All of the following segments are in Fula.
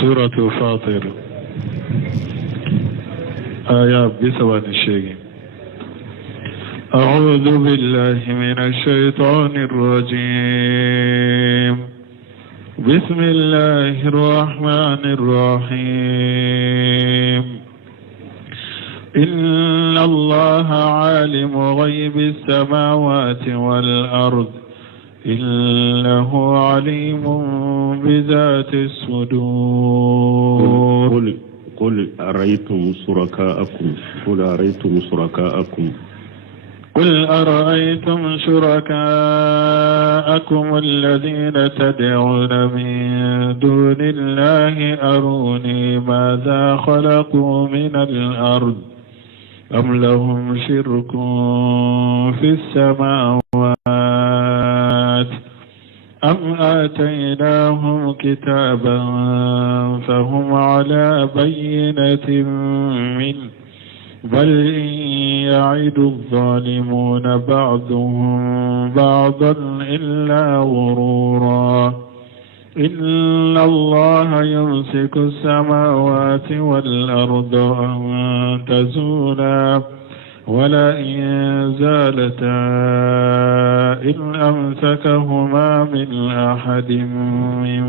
سورة فاطر آيات بثوان الشيء. أعوذ بالله من الشيطان الرجيم. بسم الله الرحمن الرحيم. إن الله عالم غيب السماوات والأرض إنه عليم بذات الصدور. قل أرأيتم شركاءكم الذين تدعون من دون الله أروني ماذا خلقوا من الأرض أم لهم شرك في السماوات أم آتيناهم كتابا فهم على بينة منه بل إن يعد الظالمون بعضهم بعضا إلا غرورا. إن الله يمسك السماوات والأرض أن تزولا ولئن زالتا إن أمسكهما من أحد من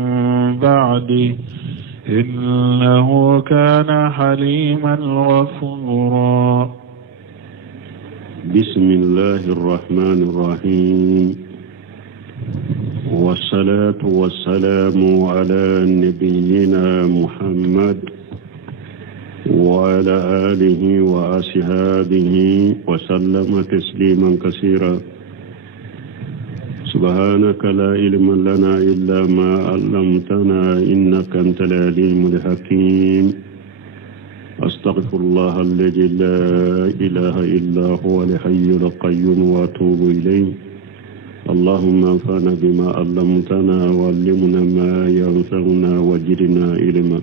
بعده إنه كان حليما غفورا. بسم الله الرحمن الرحيم. والصلاة والسلام على نبينا محمد وعلى آله وأصحابه وسلم تسليما كثيرا. سبحانك لا علم لنا إلا ما علمتنا إنك أنت العليم الحكيم. أستغفر الله الذي لا إله إلا هو الحي القيوم وأتوب إليه. اللهم انفعنا بما علمتنا وعلمنا ما ينفعنا وزدنا علما.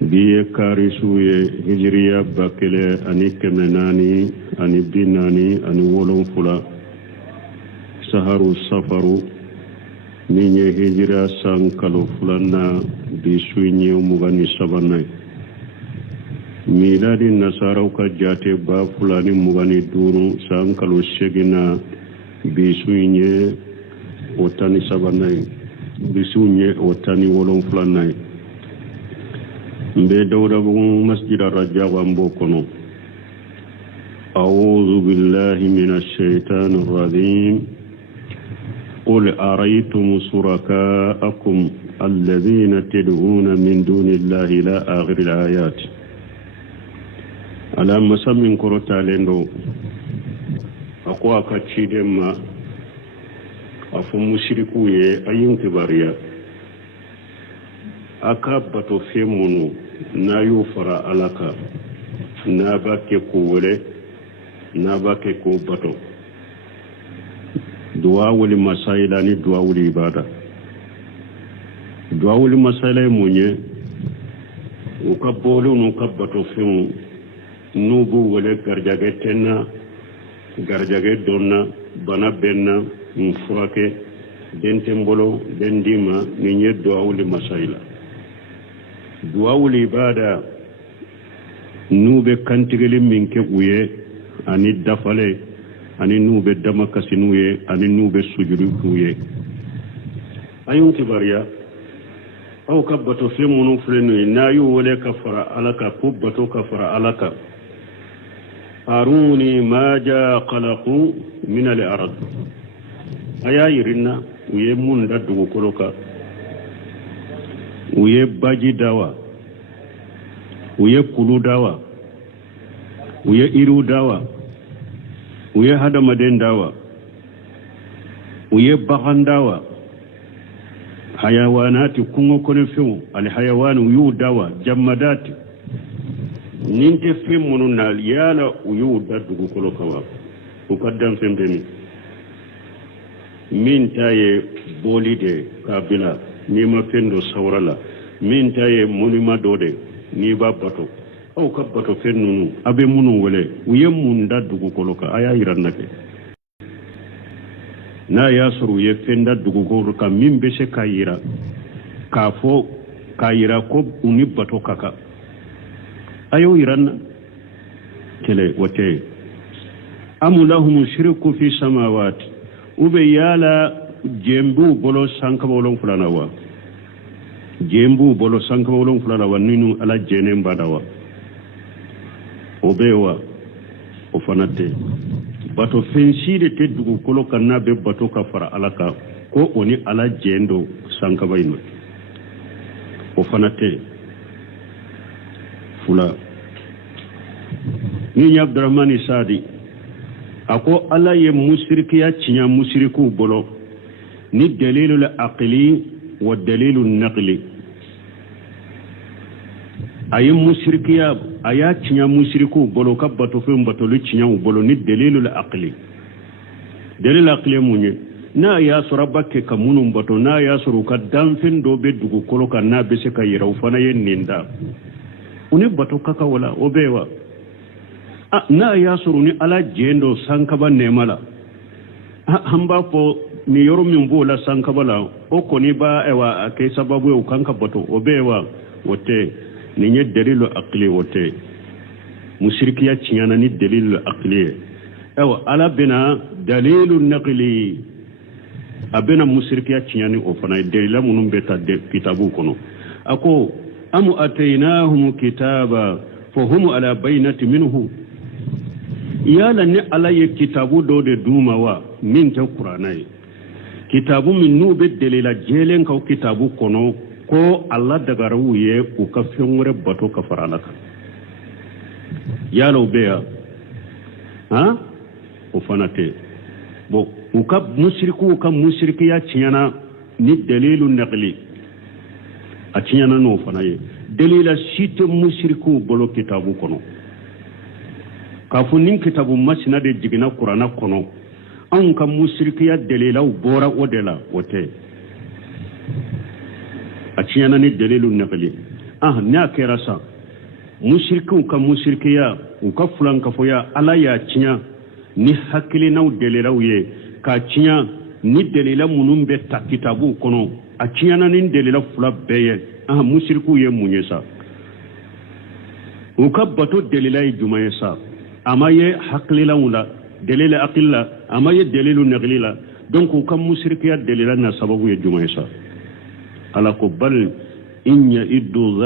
biye karisuye hijriya bakele ani kemenani ani binani ani wolonfula saharu safaru ninye hijira sankalo fulana bisuinye mugani sabanai miladi nasaraw ka jate ba fulani mugani duru sankalo shegina bisuinye otani sabanai bisuinye otani wolonfulanai mbe dawda bu masjid ar-rajwa mbokono. أعوذ بالله من الشيطان الرجيم. قل أرأيتم شركاءكم الذين تدعون من دون الله إلى آخر الآيات. على مسمى كرتا لندو أقوى كتشيدما أفو مشركوية أيون كباريا أكابتو في منو نا يوفر ألكا نا باكي كوولي نا باكي كوباتو دعاء ولمسائل ni dua wuli ibada. Dua wuli masala munye ukabolu nukabato fimu nubu wale garjage tenna garjage donna bana benna mfurake dentembolo dendima ninye dua wuli masaila. Dua wuli ibada nube kantigeli minke uye ani dafale ani nube dama kasinuye ani nube sujudu kuye ayun tibariya aw kabato fe munu fulenu na yu wala kafara alaka kubato kafara alaka aruni ma ja qalaqu min al-ard ayayirina uye mun daddu koloka uye baji dawa uye kulu dawa uye iru dawa uye hadamaden dawa uye bagan dawa hayawanati kungo kone fimu alhayawanu yu dawa jammadati ninte fimu nuna yala uyu dadu kolo kawa ukaddam fembeni min taye bolide kabila nima fendo sawrala min taye monima dode ni babato aw kabbato fennunu abe munu wole uyem mun daddugo koloka aya irannake na yasuru ye fenda dugo ko ka mimbe se kayira k'a fɔ k'a yira ko u ni bato ka kan a y'o yira n na kɛlɛ o tɛ ye amu lahumu shiriku fi samawati yala jɛn b'u bolo sankaba 7 na wa jɛn b'u bolo sankaba 7 na wa minnu ala jɛnnen b'a la wa o bɛ wa o fana tɛ bato fɛn si de tɛ dugukolo kan n'a bɛ bato ka fara ala kan ko o ni ala jɛn do sankaba in ma o fana tɛ fula ni Abdurrahmani Sadi a ko ala ye musirikiya tiɲɛ musirikiw bolo ni dalilul aqli wa dalilul naqli a ye musirikiya a y'a tiɲɛ musirikiw bolo ka batofɛnw batoli tiɲɛw bolo ni dalilul aqli dalilul aqli mun ye n'a y'a sɔrɔ a b'a kɛ ka minnu bato n'a y'a sɔrɔ u ka danfɛn dɔ bɛ dugukolo kan n'a bɛ se ka yira u fana ye nin da u ni bato ka kan wala o bɛ wa n'a y'a sɔrɔ ni ala jɛn dɔ sankaba nɛɛma la an b'a fɔ ni yɔrɔ min b'o la sankaba la o kɔni b'a a kɛ sababu ye u kan ka bato o bɛ wa o tɛ nin ye dalilu aqli o tɛ musirikiya tiɲɛna ni dalilu aqli ye ala bɛna dalilu naqli a bɛna musirikiya tiɲɛ ni o fana ye dalila minnu bɛ ta kitabu kɔnɔ a ko amu ataynahum kitaba fahum ala bayyinati minhu yala ni ala ye kitabu dɔ de d'u ma wa min tɛ kuranna ye kitabu min n'u bɛ dalila jɛlen ka kitabu kɔnɔ ko ala dagaraw ye u ka fɛn wɛrɛ bato ka fara ala kan yala o bɛ yan o fana tɛ bon u ka musirikiw ka musirikiya tiɲɛna ni dalilu naqli a tiɲɛna n'o fana ye dalila si tɛ musirikiw bolo kitabu kɔnɔ k'a fɔ nin kitabu masina de jiginna kuranna kɔnɔ anw ka musirikiya dalilaw bɔra o de la o tɛ a tiɲɛna ni dalilu naqli n'a kɛra sa musirikiw ka musirikiya u ka filankafoya ala y'a tiɲɛ ni hakilinaw dalilaw ye k'a tiɲɛ ni dalila minnu bɛ ta kitabu kɔnɔ a tiɲɛna ni dalila fila bɛɛ ye musirikiw ye mun ye sa u ka bato dalila ye jumɛn ye sa a ma ye hakililaw la dalila aqli la a ma ye dalilu naqli la donc u ka musirikiya dalila na sababu ye jumɛn ye sa ala ko bal in ya'iddu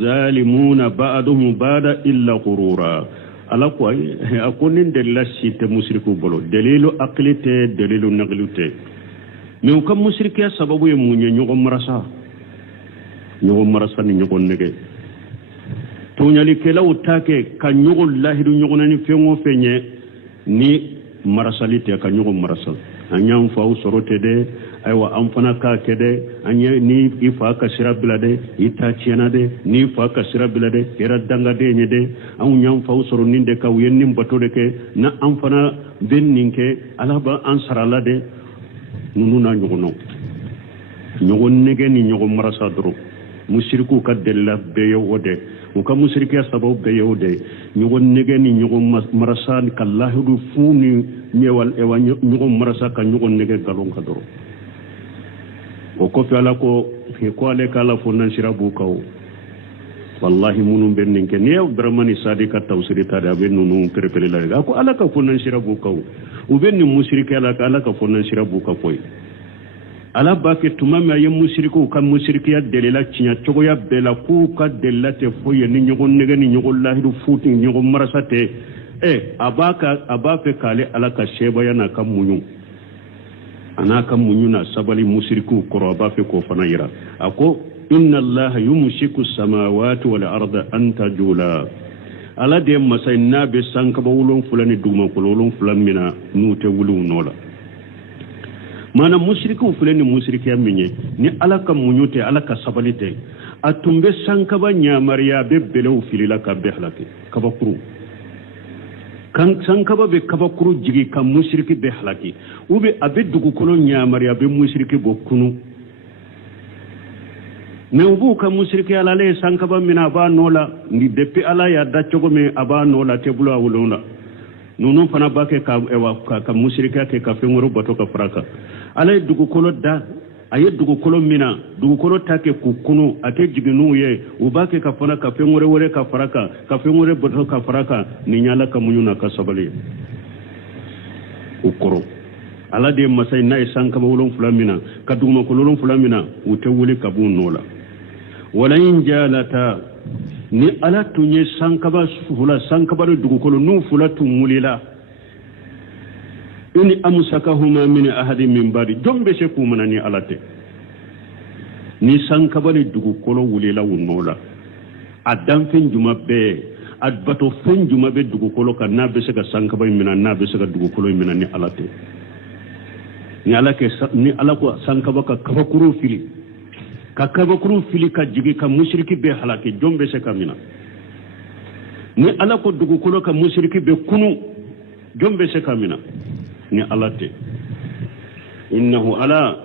zalimuna ba'duhum ba'da illa ghurura ala ko a ko nin dalila si tɛ musirikiw bolo dalilu aqli tɛ dalilu naqli tɛ mais u ka musirikiya sababu ye mun ye ɲɔgɔn marasa ni ɲɔgɔn nɛgɛ tɔɲalikɛlaw ta kɛ ka ɲɔgɔn lahidu ɲɔgɔn ni fɛn o fɛn ye ni marasali tɛ ka ɲɔgɔn marasa an y'an faw sɔrɔ tɛ dɛ ayiwa an fana k'a kɛ dɛ an ye ni i fa ka sira bila dɛ i ta tiɲɛna dɛ ni i fa ka sira bila dɛ kɛra dangaden ye dɛ anw y'an faw sɔrɔ nin de ka u ye nin bato de kɛ na an fana bɛ nin kɛ ala b'an sara la dɛ ninnu n'a ɲɔgɔnnaw ɲɔgɔn nɛgɛ ni ɲɔgɔn marasa dɔrɔn musirikiw ka dalila bɛɛ ye o de u ka musirikiya sababu bɛɛ ye o de ɲɔgɔn nɛgɛ ni ɲɔgɔn marasa ka lahidu fu ni ɲɔgɔn marasa ka ɲɔgɔn nɛgɛ galon ka dɔrɔn o kɔfɛ ala ko ale ka ala fo nansira b'u kan wallahi minnu bɛ nin kɛ n'i ye Abdurrahmani Sadi ka tafsiri ta de a bɛ ninnu perepere la a ko ala ka fo nansira b'u kan u bɛ nin musirikiya la ala ka fo nansira b'u kan foyi ala b'a kɛ tuma min a ye musirikiw ka musirikiya dalila tiɲɛ cogoya bɛɛ la k'u ka dalila tɛ foyi ye ni ɲɔgɔn nɛgɛ ni ɲɔgɔn lahidu fu ni ɲɔgɔn marasa tɛ a b'a fɛ k'ale ala ka sebaya n'a ka muɲu a n'a ka muɲu na sabali musirikiw kɔrɔ a b'a fɛ k'o fana yira a ko inna allaha yumsiku samawati wal arda an tajula ala de masa n'a bɛ sankaba 7 ni dugumakolo 7 min na n'u tɛ wuli u nɔ la mana musirikiw filɛ ni musirikiya min ye ni ala ka muɲu tɛ ala ka sabali tɛ a tun bɛ sankaba ɲamariya a bɛ bɛlɛw filila ka bɛɛ halaki kabakuru sankaba bɛ kabakuru jigi ka musiriki bɛɛ halaki ou bien a bɛ dugukolo ɲamariya a bɛ musiriki bɔ kunu mais u b'u ka musiriki ala ale ye sankaba min a b'a nɔ la ni depuis ala y'a da cogo min a b'a nɔ la tɛ bolo a wolon la ninnu fana b'a kɛ ka musirikiya kɛ ka fɛn wɛrɛ bato ka fara kan ala ye dugukolo da aye dugukolo mina dugukolo take kukunu ake jiginu ye ubake ka fana ka fengore wore ka faraka ka fengore boto ka faraka ni nyala ka munyuna ka sabali ukoro ala de masay nay sanka wolon fulamina ka duguma ko lolon fulamina ute wuli ka bu nola wala injalata ni ala tunye sanka ba fula sanka ba dugukolo nu fula tumulila ini amsakahuma min ahadin min bari jombe se ku manani alate ni sanka ba dugukolo wulila wonola adam fen juma be adbato fen juma be dugukolo ka nabe se ka sanka ba mina nabe se ka dugukolo mina ni alate ni alake ni alako sanka ba ka kabakuru fili ka jigi ka mushriki be halake jombe se ka mina ni alako dugukolo ka mushriki be kunu jombe se ka mina ni alate innahu ala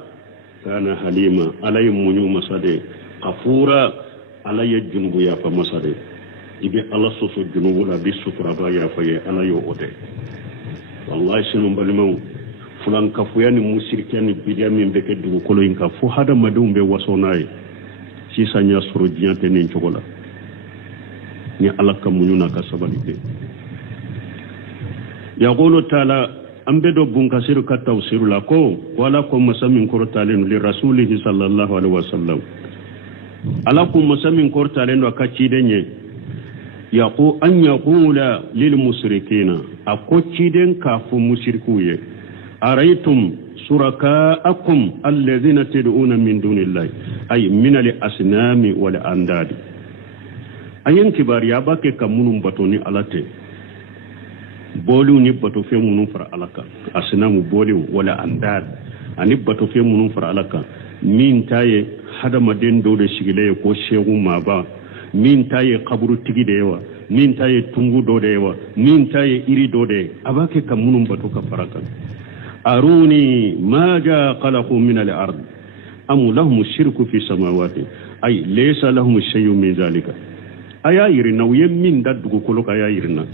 kana halima alay munyu masade qafura alay junubu ya fa masade ibe ala soso junubu la bi sutura ba ya fa ye ala yo ote wallahi sunu balima fulan kafuyani musirkani bidiyami mbeke dugu kolo inka fu hada madumbe wasonaye sisa nya suru jiyante nin chogola ni alaka munyuna ka sabalite yaqulu ta'ala ambedo bunkasiru ka tawsiru la ko wala ko masamin kortalen li rasulihi sallallahu alaihi wasallam ala ko masamin kortalen do ka cidenye yaqu an yaqula lil musrikina akko ciden ka fu mushrikuye أريتم شركاءكم الذين تدعون من دون الله أي من الأصنام والأنداد أين كبار يابك كمون بطوني ألاتي بولو نبتو في منون فر ألكا أصنام بولو ولا أنداد أنبتو في منون فر ألكا min taye hada maden do de shigile ko shegu maba min taye kaburu tigi de yawa min taye tungu do de yawa min taye iri do de abake kamunum batu ka faraka aruni ma ja qalaqu min al-ard am lahum shirku fi samawati ay laysa lahum shay'un min zalika aya yirina min daddu ko aya yirina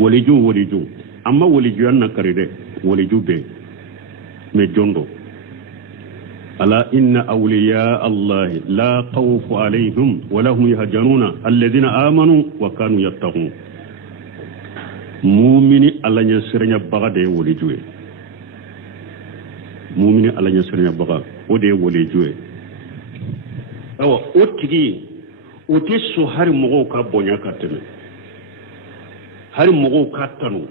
waliju amma waliju anna karide waliju be me jondo ala inna awliya Allah la khawfu alayhim wa lahum yahzanuna alladhina amanu wa kanu yattaqun mu'mini alanya sirnya bagade waliju mu'mini alanya sirnya baga ode waliju awa otigi otiso har mogo ka bonya katene har mogo katanu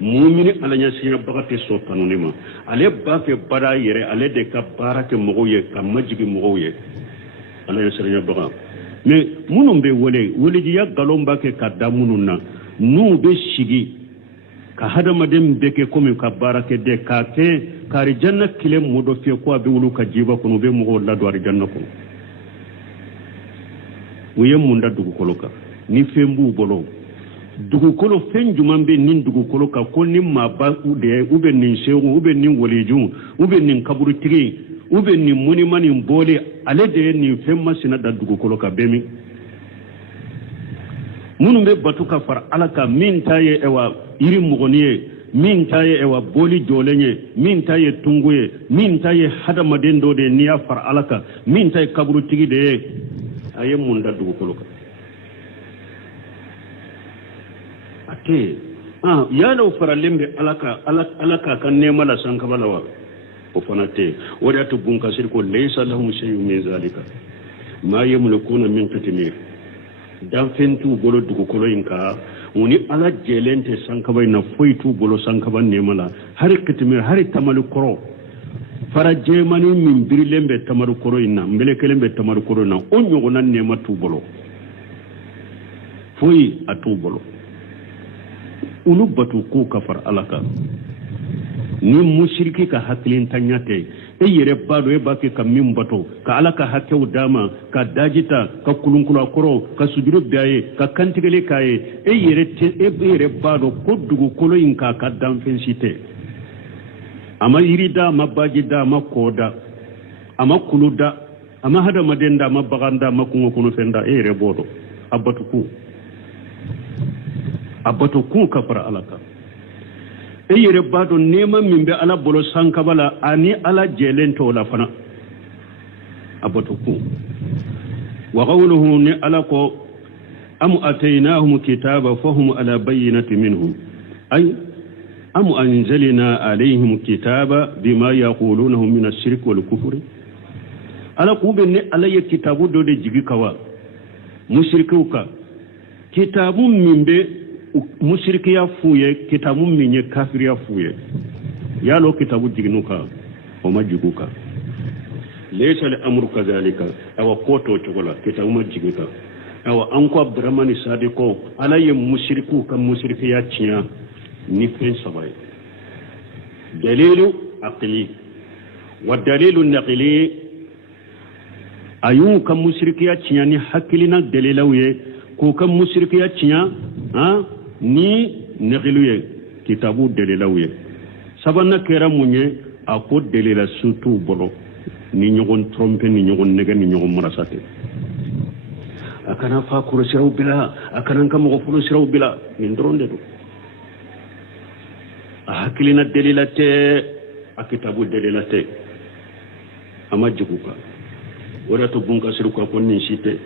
mu'mini alanya sirnya bagate so tanunima ale ba fe bara yere ale de ka barake mogo ye ka majigi mogo ye alanya sirnya baga me munum be wole ji ya galomba ke kadamununa nu be shigi ka hadamaden beke komi ka barake de ka ke kari janna kile modo fe ko be wulu ka jiba kono be mogo la do ari janna ko wuye munda dugu koloka ni fembu bolo dugu kolo fenjuman be nin dugu koloka ko ni maba ude ube nin shewu ube nin waliju ube nin kaburu tigi ube nin muni mani mbole ale de ni femma sina da dugu koloka bemi munu be batuka far alaka min taye ewa iri mugoniye min taye ewa boli jolenye min taye tunguye min taye hada madendo de niya far alaka min taye kaburu tigi de aye munda dugu koloka ate yana fara lembe alaka kan nema la sanka balawa o fanate wadatu bunka sirko laysa lahum shay'un min zalika ma yamlikuna min qitmir dan fentu bolo dugu kolo inka woni ala jelente sanka bay na foitu bolo sanka ban nema la hari qitmir hari tamalu koro fara jemani min birilembe tamaru koro inna mbele kelembe tamaru koro na onyo gona nema tubolo foi atubolo ulu batu ko kafar alaka ni mushriki ka haklin tanyate e yere bado e bake ka min bato ka alaka hakeu dama ka dajita ka kulunkula koro ka sujudu biaye ka kantigele kaye e yere bado ko dugu kolo inka ka danfensite ama yirida ama bajida ama koda ama kuluda ama hada madenda ama baganda ama kungo kuno fenda e rebodo abatu ku kafara alaka yere bado nema min be ala bolo sankabala ani ala jelen to la fana abato ku wa qawluhu ni ala ko am ataynahum kitaba fahum ala bayyinati minhu ay am anzalna alayhim kitaba bima yaqulunahu min ash-shirk wal kufr ala ku be ne ala ye kitabu do de jigi kawa mushrikuka kitabu min be mushrikiya fuye kitabu min ye kafiriya fuye yalo kitabu jiginuka o majiguka laysa al-amru kadhalika aw qoto chogola kitabu majiguka aw anko abdurrahman sadiko ala ye mushriku kam mushrikiya tiya ni fen sabay dalilu aqli wa dalilu naqli ayun kam mushrikiya tiya ni hakilina dalilawiye ko kam mushrikiya tiya ni naqliye kitabu dalilawiye sabana kera munye ako dalila sutu bolo ni nyogon trompe ni nyogon nega ni nyogon marasate akana fa kuro siraw bila akana kam go fulo siraw bila min dronde do hakilina dalilate akitabu dalilate ama jiguka wala to bunka siruka konni shite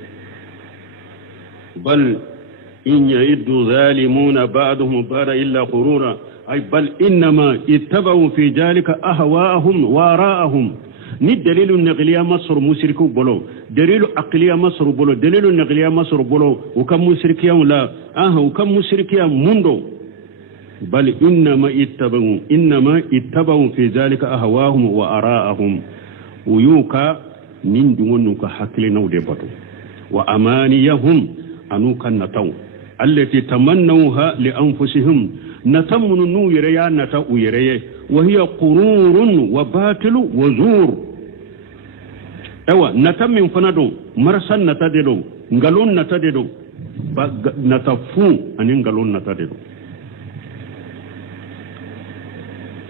bal in yaidu zalimuna ba'dhum bara illa qurura ay bal inma ittabu fi dhalika ahwaahum wa ra'ahum ni dalilu naqliya masr mushriku bolo dalilu aqliya masr bolo dalilu naqliya masr bolo o kam mushrikiya la o kam mushrikiya mundo bal inma ittabu fi dhalika ahwaahum wa ara'ahum uyuka nin dungonu ka haklina de bato wa amaniyahum anuka nataw allati tamannawha li anfusihim natamunu nu yiraya nata uyiraye wa hiya qururun wa batilu wa zur ewa nata min fanado marsan nata dedo ngalon nata dedo nata fu anin ngalon nata dedo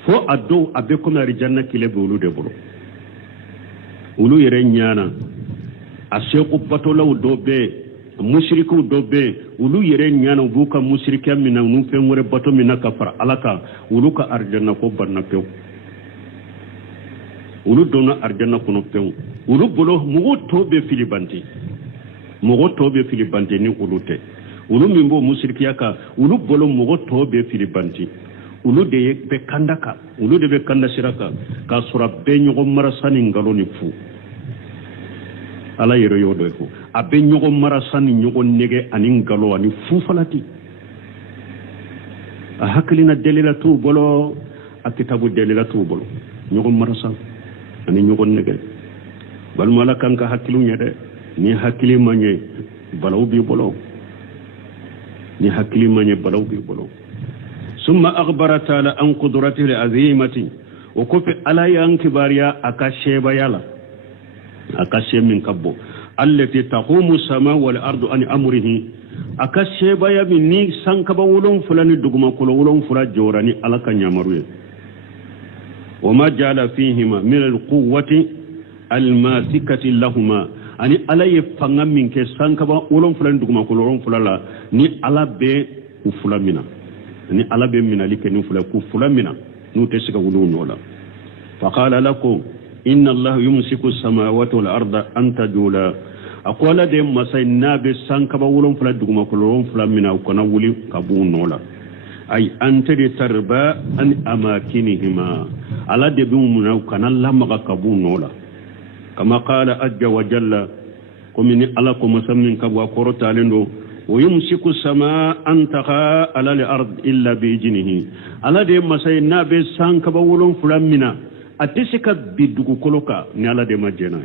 fo addo abe ko mari janna kile bulu de bolo ulu yere nyana aseku batolaw dobe mushriku dobe ulu yere nyana buka mushrika mina nu fenwore bato mina kafar alaka ulu ka arjanna ko barna pew ulu dona arjanna kono pew ulu bolo mugo tobe filibanti ni ulu te ulu mimbo mushrika ka ulu bolo mugo tobe filibanti ulu de be kandaka ulu de be kanda siraka ka sura be nyogo marasani ngaloni fu ala yero yodo ko abe nyogo marasani nyogo nege ani ngalo ani fu falati a haklina dalila tu bolo akitabu dalila tu bolo nyogo marasan ani nyogo nege bal malakan ka hakilu nyade ni hakili manye balaw bi bolo ثم أخبر تعالى عن قدرته العظيمة وكفي على ينكباريا أكاشيب يالا أكاشيب من كبو التي تقوم السماء والأرض عن أمره أكاشيب يمني سانكبا ولون فلان دغما كل ولون فلا جوراني على كنيامروي وما جعل فيهما من القوة الماسكة لهما أني على يفهم من كسانكبا ولون فلان دغما كل ولون فلا ني على بي وفلامنا ni ala be minali ke ni fula ku fula mina nu te sika wulu nola faqala lakum inna allaha yumsiku samawati wal arda an tadula aqwala de masayna be sankaba wulon fula duguma ko lon fula mina ko na wuli kabu nola ay ante de tarba an amakinihima ala de bi muna kana lamaka kabu nola kama qala ajja wa jalla komini ala ko masammin kabu ko rotalendo ويمسك السماء أن تقع على الأرض إلا بإذنه على دي مساينا بسان كبولون فلامنا أتسك بدو كلوكا نالا دي مجينا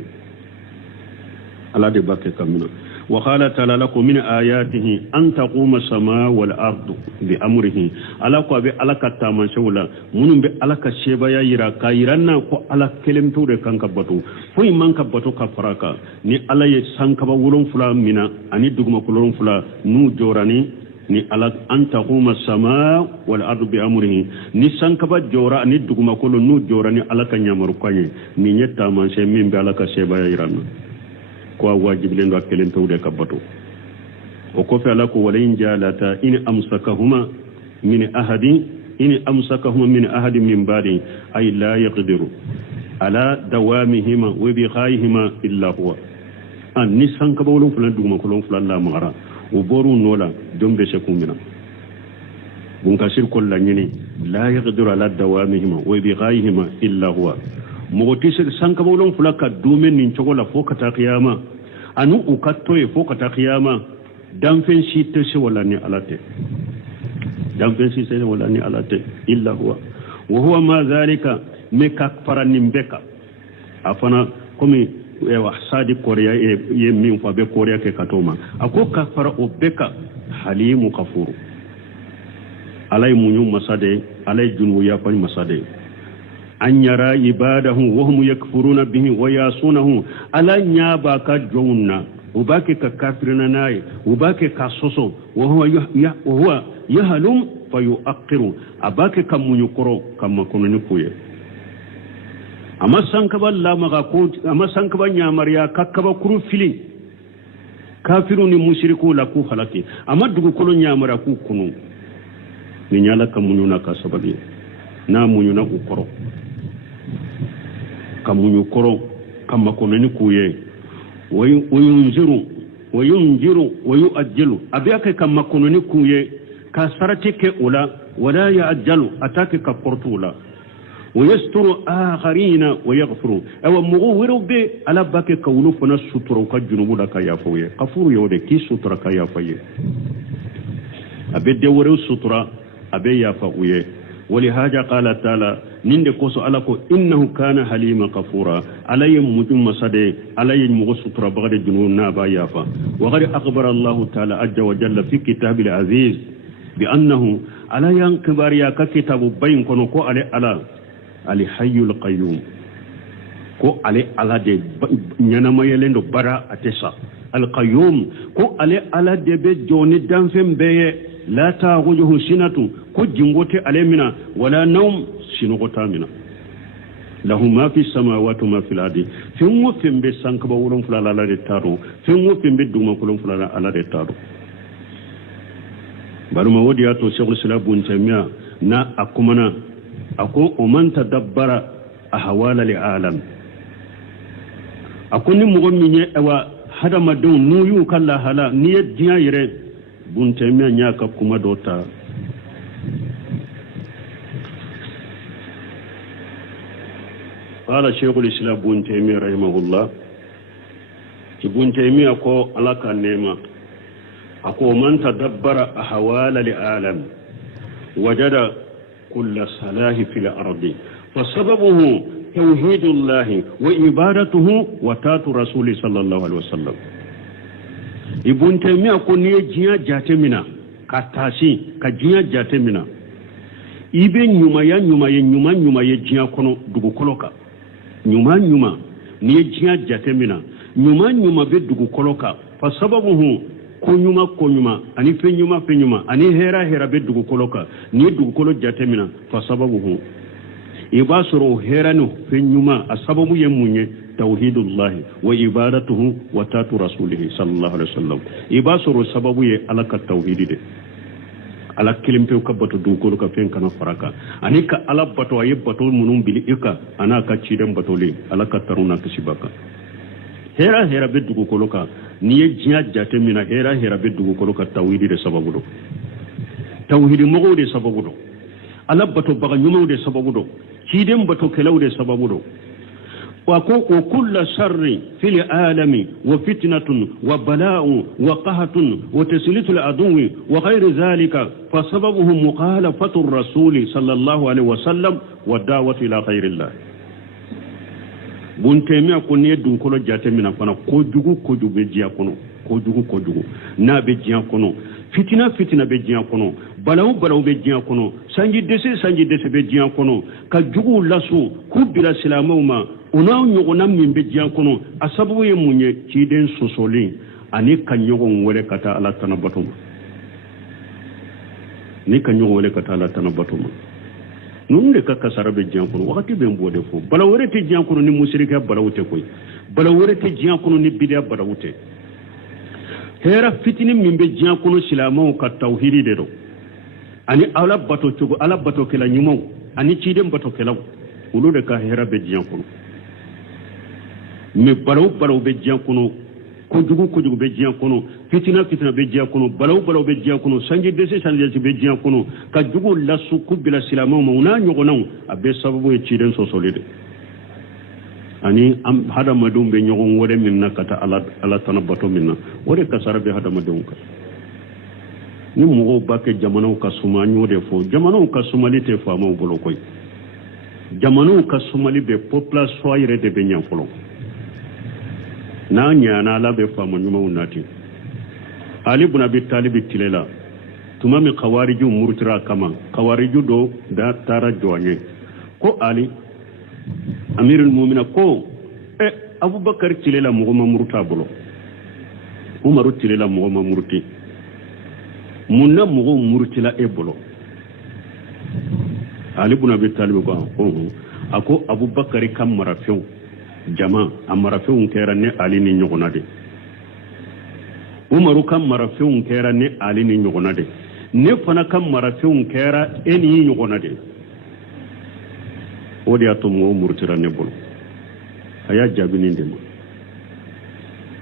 على دي باكي كمنا وقال تعالى لكم من آياته أن تقوم السماء والأرض بأمره على قوة على كتاما شولا منهم على كشيبا يرى كايرانا على كلم توري كان كبتو فوي من كبتو كفراكا ni ala ye sankaba wolon fula mina ani duguma kolon fula nu jorani ni ala antaquma sama wal ardu bi amrihi ni sankaba jora ani duguma kolon nu jorani ala ka nyamaru kanye ni nyetta man se min be ala ka seba yiranna ko wajibilen do kelen tawde kabato o ko fe ala ko walain jalata in amsakahuma min ahadi إن أمسكهما من أحد من بعد أي لا يقدر على دوامهما وبقائهما إلا هو أن نسان كبولون فلان دوما كلون فلان لا مغرا وبورو نولا دم بشكو منا بنكسر كل لنيني لا يقدر على دوامهما وبقائهما إلا هو مغتسر سان كبولون فلان كدومن ننشغل فوق تقياما أنو أكتوي فوق تقياما دمفن شيتش ولا ني علاتي دمفن شيتش ولا ني علاتي إلا هو وهو ما ذلك مكفر نمبكا أفنا كمي وحسادي كوريا يمين فابي كوريا كاتوما أكو كفر أبكا حليم كفور علي منيو مسادي علي جنو يابن مسادي أن يرى عباده وهم يكفرون به وياسونه على نيابا جونا وباكي ككافرنا ناي وباكي كاسوسو وهو يهلم فيؤقر أباكي كم يقرو كما كنا نقول أما سانكبا لا مغاكوت أما سانكبا نيامريا ككبا كرو فيلي كافرون مشركون لكو خلقي أما دغو كلو نيامريا كو كنو نيالا كمونيونا كاسبابي نا مونيونا كورو كمونيو كورو كما كنا نقول وينذر ويؤجل أبيك كما كنا نقول كسرتك أولا ولا يأجل أتاك كبرتولا ويستر آخرين ويغفر أو مغور بي على باك كولو فنا ستر وكجنوب لك يا فوي قفور يودي كي ستر كيا فوي أبي دورو ستر أبي يا فوي ولهذا قال تعالى نند كوسو ألاكو إنه كان حليما غفورا علي مجم مسدي علي مغو ستر بغد جنوب نابا يافا وغير أخبر الله تعالى عز وجل في كتاب العزيز بأنه على ينكبار يا كتاب بين كنوكو على الحي القيوم كو على دي نيانما يلندو برا اتسا القيوم كو على دي بي جوني دانفم بي لا تاغوجه سنة كو جنغوتي علي منا ولا نوم سنغوتا منا له ما في السماوات وما في الارض فين وفين بي سانكبا ولون فلا لا ريتارو فين وفين بي دوما كولون فلا لا ريتارو baruma wodiyato shaykhul islam ibn taymiya na akumana ako man tadabbara ahwal al-alam akuni mugon minye ewa hada madon nuyu kala hala niye diya yire ibn taymiya nya ka kuma dota qala shaykhul islam ibn taymiya rahimahullah ibn taymiya ko alaka nema أكو من تدبر أحوال العالم وجد كل صلاح في الأرض فسببه توحيد الله وعبادته وتات رسول صلى الله عليه وسلم ابن تيمية كون يجيا جاتمنا كتاسي كجيا جاتمنا ibe nyuma yejia kono dugu koloka nyuma ni yejia jatemina nyuma be dugu koloka fa sababuhu konyuma ani fenyuma ani hera be dugu koloka ni dugu kolo jatemina fa sababuhu ibasuru heranu fenyuma asababu yemunye tawhidullah wa ibadatuhu wa tatu rasulihi sallallahu alaihi wasallam ibasuru sababu ye alaka tawhidide ala kilimpe ka bato dukoro ka fen kana faraka anika ala bato ayi bato munum bili ika anaka chidem batoli ala ka taruna kisibaka hera be dugu koloka niye jiya jate mina hera be dugu koloka tawhidi de sababu do tawhidi mogo de sababu do ala bato baga nyumo de sababu do chidem bato kelaw de sababu do وكل شر في العالم وفتنة وبلاء وقهة وتسليط العدو وغير ذلك فسببه مخالفة الرسول صلى الله عليه وسلم والدعوة إلى غير الله بنتمي أكون يدون كل جاتمنا فنا كوجو بجيا كوجو نا بجيا كونو فتنة بجيا كونو بلاو بجيا كونو سانجي دسي بجيا كونو كجوغو لاسو كوبلا سلاموما una nyogona mimbe jankono asabu ye munye kiden sosoli ani kanyogon wele kata ala tanabatuma ni kanyogon wele kata ala tanabatuma nunde ka kasarabe jankono wakati be mbode fo bala wore te jankono ni musirika bala wote koy bala wore te jankono ni bidia bala wote hera fitini mimbe jankono silama ka tawhidi de do ani ala bato cogo ala bato kela nyumo ani ciden bato kela ulu de ka hera be jiyan kono me balaw be jiyan kono ko jugu be jiyan kono fitina be jiyan kono balaw be jiyan kono sanji be jiyan kono ka jugu lasu kubila silama mo na nyogonaw abe sababu e ciden sosolide ani am hada madum be nyogon wode minna kata ala tanabato minna wode kasara be hada madum ka ni mogo bake jamanaw ka suma nyode fo jamanaw ka sumali te fama bolo koy jamanaw ka sumali be population yere de be nyam folo na nyana la be fama nyuma unati ali ibn abi talib tilela tuma mi khawariju murtira kama khawariju do da tara joanye ko ali amirul mu'mina ko abubakar tilela mogo mamurta bolo umaru tilela mogo mamurti munna mogo murtila e bolo ali ibn abi talib ko ako abubakar kam marafew jama amarafew kera ne ali ni nyogona de umaru kam marafew kera ne ali ni nyogona de ne fana kam marafew kera eni nyogona de odi atum mo murtira ne bolo aya jabini ndema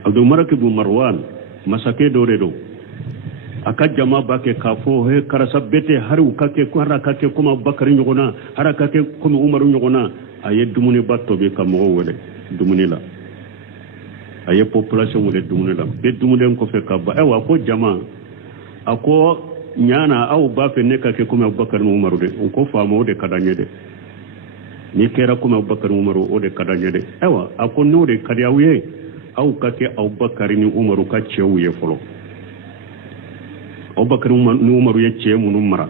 abdul marakibu marwan masake dore do aka jama bake kafo he karasa bete haru kake ko harakake kuma bakari nyogona harakake kuma umaru nyogona aye dumuni batto be kam mo wele dumuni la aye population wele dumuni la be dumuni ko fe kabba e wa ko jama ako nyana au ba fe ne kake kuma bakari umaru de ko famo de kadanye de ni kera kuma abubakar umaru o de kadanye de ewa ako no de kadiawye au kake abubakar ni umaru ka chewuye folo abubakar ni umaru ye che munum mara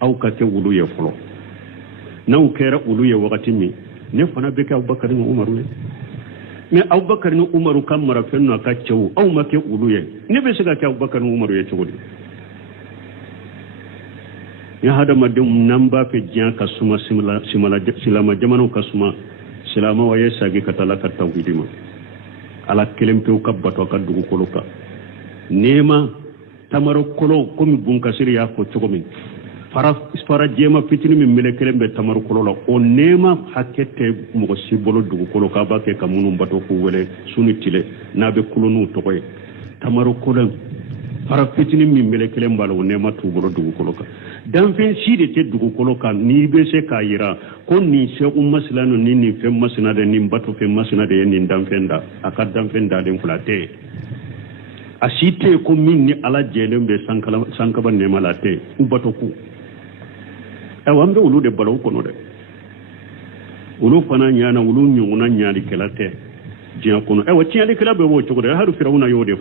au kake wulu ye folo na u kera wulu ye wakati mi ne fana be ka abubakar ni umaru ye me abubakar ni umaru kam mara fenno ka chewu au make wulu ye ne be siga ka abubakar ni umaru ye chewudi ya hada madum namba fe jian ka suma silama jamanu ka suma silama waye sagi katala ka tawhidima ala kelempe ka bato ka dugu koloka nema tamaro kolo komi bunka siriya ko chogomi fara jema fitini mi mele kelembe tamaro kolo la o nema hakete mo sibolo dugu koloka ba ke kamunu bato ko wele sunitile nabe kulonu tokoy tamaro kolo fara fitini mi mele kelemba la o nema tubolo dugu koloka danfen side te dugu koloka ni be se ka yira ko ni se maslano ni fe masina de ni bato fe masina de ni danfenda aka danfenda den fulate asite ko min ni ala jelembe sankaba ne malate u bato ku e wambe ulu de balaw kono de ulu fana nyana ulu nyuna nyaali kelate jiya kono e wati ali kelabe wo chogode haru firawuna yode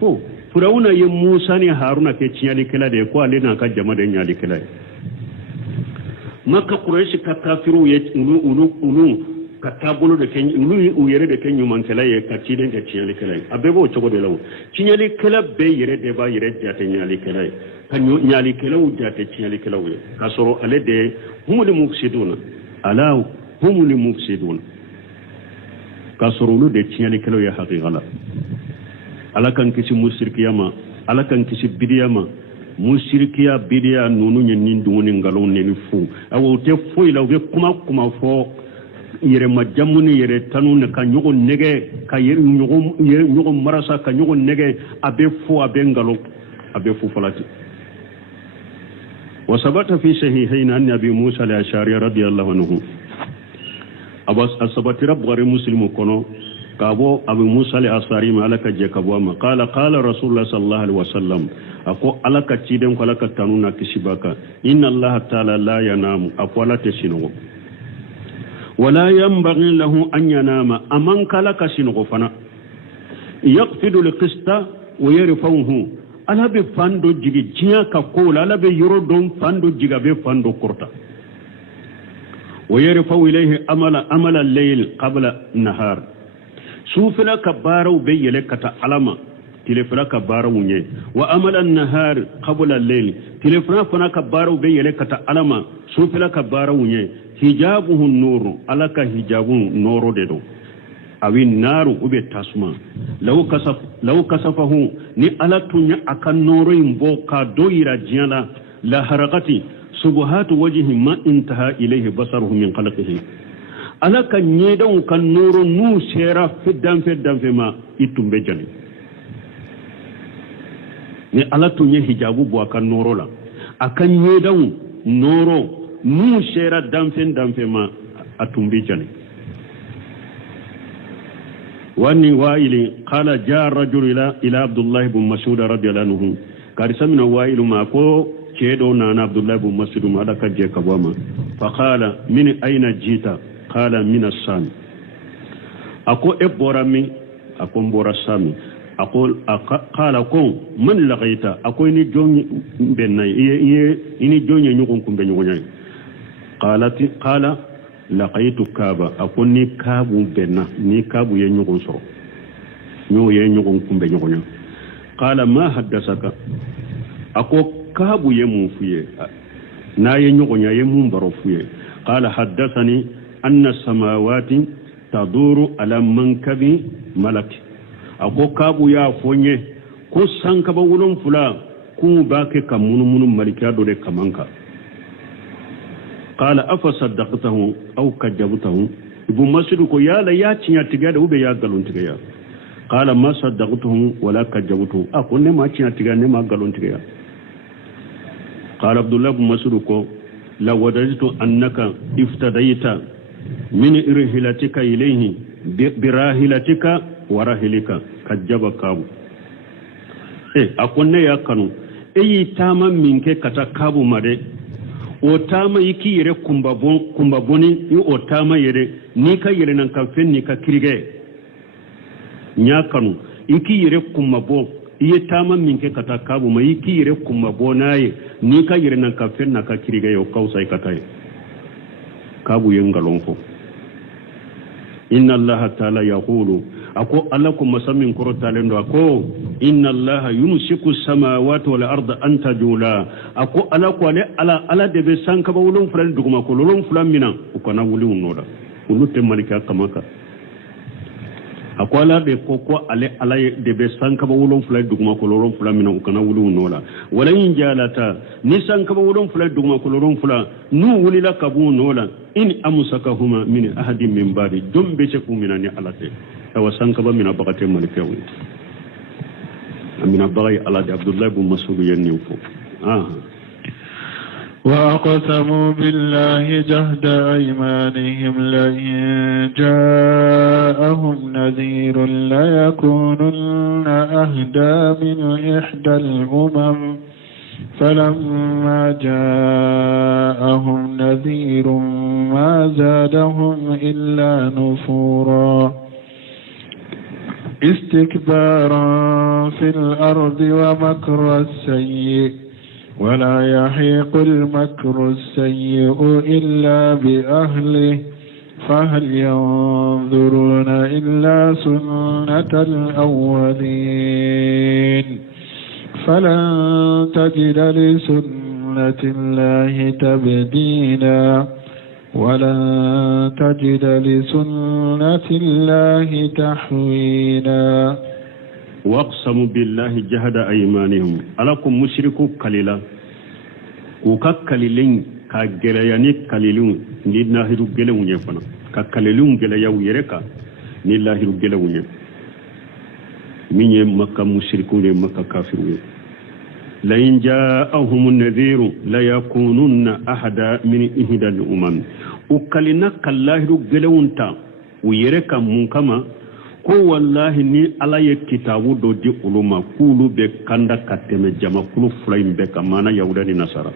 fo Firawuna ye Musa ni Haruna ke ciyali kela de ko ale na ka jama de nyali kela Makka Quraysh ka kafiru ye ulu ka tabolo de ken ulu u yere de ken nyuman kela ye ka ciden de ciyali kela abebo chogo de lawo ciyali kela be yere de ba yere de ta nyali kela ka nyali kela u de ta ciyali kela we ka soro ale de humul mufsiduna ala humul mufsiduna ka soro lu de ciyali kela ya haqiqala ala kan kisi musirkiyama ala kan kisi bidiyama musirkiya bidiya nunu nyen dungoni ngalon ne fu awo te fo ila be kuma fo yere majamuni yere tanu ne ka nyogo nege ka yere nyogo marasa ka nyogo nege abe fo abe ngalo abe fu falati wa sabata fi sahihayn an nabi Musa al-Ashari radiyallahu anhu abas asabati rabbari muslimu kono kabo abu Musa al-Ashari ma alaka je kabo ma qala rasulullah sallallahu alaihi wasallam ako alaka ciden ko alaka tanuna kisibaka inna Allah ta'ala la yanamu akwala tesino wala yanbaghi lahu an yanama aman kala kasino fana yaqfidu liqista wa yarfahu ala be fando jigi jiya ka kola ala be yoro don fando jiga be fando korta wa yarfahu ilayhi amala al-layl qabla an-nahar sufila kabara be yele kata alama tilefra kabara unye wa amala an-nahar qabla al-layl tilefra fana kabara be yele kata alama sufila kabara unye hijabuhu nur alaka hijabun noro dedo awi naru ube tasma law kasafahu ni alatunya akan noro imbo ka doira jiala la harakati subuhatu wajhi ma intaha ilayhi basaruhu min khalqihi alaka nyedan kan noro nu sera feddan fe ma itumbe jani ni alatunya hijabu bo akan noro la akan nyedan noro nu sera danfe ma atumbe jani واني وائل قال جاء الرجل الى عبد الله بن مسعود رضي الله عنه قال سمعنا وائل ما كو كيدو نانا عبد الله بن مسعود ما دك جه كبوما فقال من اين جيت قال من الشام اكو ابورامي اكو مبورا سامي اقول قال كون من لقيت اكو ني جوني بناي ني جوني نيكون كومبي نيغوناي قال laqaytu kaba akonni kabu benna ni kabu ye nyugon so nyo ye nyugon kumbe nyogonya qala ma haddasaka ako kabu ye mu fuye na ye nyogonya ye mu baro fuye qala haddasani anna samawati taduru ala mankabi malak ako kabu ya fonye ko sanka ba wulon fula ku ba ke kamunu malika do de kamanka قال أفصدقته أو كذبته ابن مسعود كو يا لا يا تشيا تيغا دو بي يا غالون تيغا قال ما صدقته ولا كذبته اكون ما تشيا تيغا نما غالون تيغا قال عبد الله بن مسعود كو لو وجدت انك افتديت من رحلتك اليه براحلتك ورحلك كذبك اكون يا كانوا اي تاما منك كتكابو مده otama yiki yere kumbaboni yi otama yere ni ka yere nan ka fenni ka kirige nyakanu yiki yere kumbabo iye tama minke kata kabu ma yiki yere kumbabo naye ni ka yere nan ka fenna ka kirige yo kausa ikatai kabu yengalonfo inna allaha ta'ala yaqulu ako allakum masamin koro talendo ako inna allaha yumsiku samawati wal arda an tajula ako alako ala de be sanka ba wulun fulan duguma ko lolon fulan mina ko na wuli unoda ulute malika kamaka ako ala de ko ala de be sanka ba wulun fulan duguma ko lolon fulan mina ko na wuli unoda wala in jalata ni sanka ba wulun fulan duguma ko lolon fulan nu wuli la kabu nola in amsakahuma min ahadin min badi dumbe ce ku mina ni alate awasanka ba mina bagate malikawi amina bagay ala di abdullah ibn mas'ud yenni fu وأقسموا بالله جهد أيمانهم لئن جاءهم نذير ليكونن أهدى من إحدى الأمم فلما جاءهم نذير ما زادهم إلا نفورا استكبارا في الأرض ومكر السيء ولا يحيق المكر السيء إلا بأهله فهل ينظرون إلا سنة الأولين فلن تجد لسنة الله تبديلا ولن تجد لسنة الله تحويلا واقسموا بالله جهد أيمانهم ألكم مشركوا قليلا وكاللين كالجلياني قليلون نلاهر جلون يفنا كاللون جلياو يركا نلاهر جلون من مكة مشركون مكة كافرون لئن جاءهم النذير ليكونن أحدا من إحدى الأمم وكالنا كاللاهر جلون تا ويركا منكما ko wallahi ni ala ye kitabu do di uluma kulu be kanda kateme jama kulu fulaim be kamana yahuda ni nasara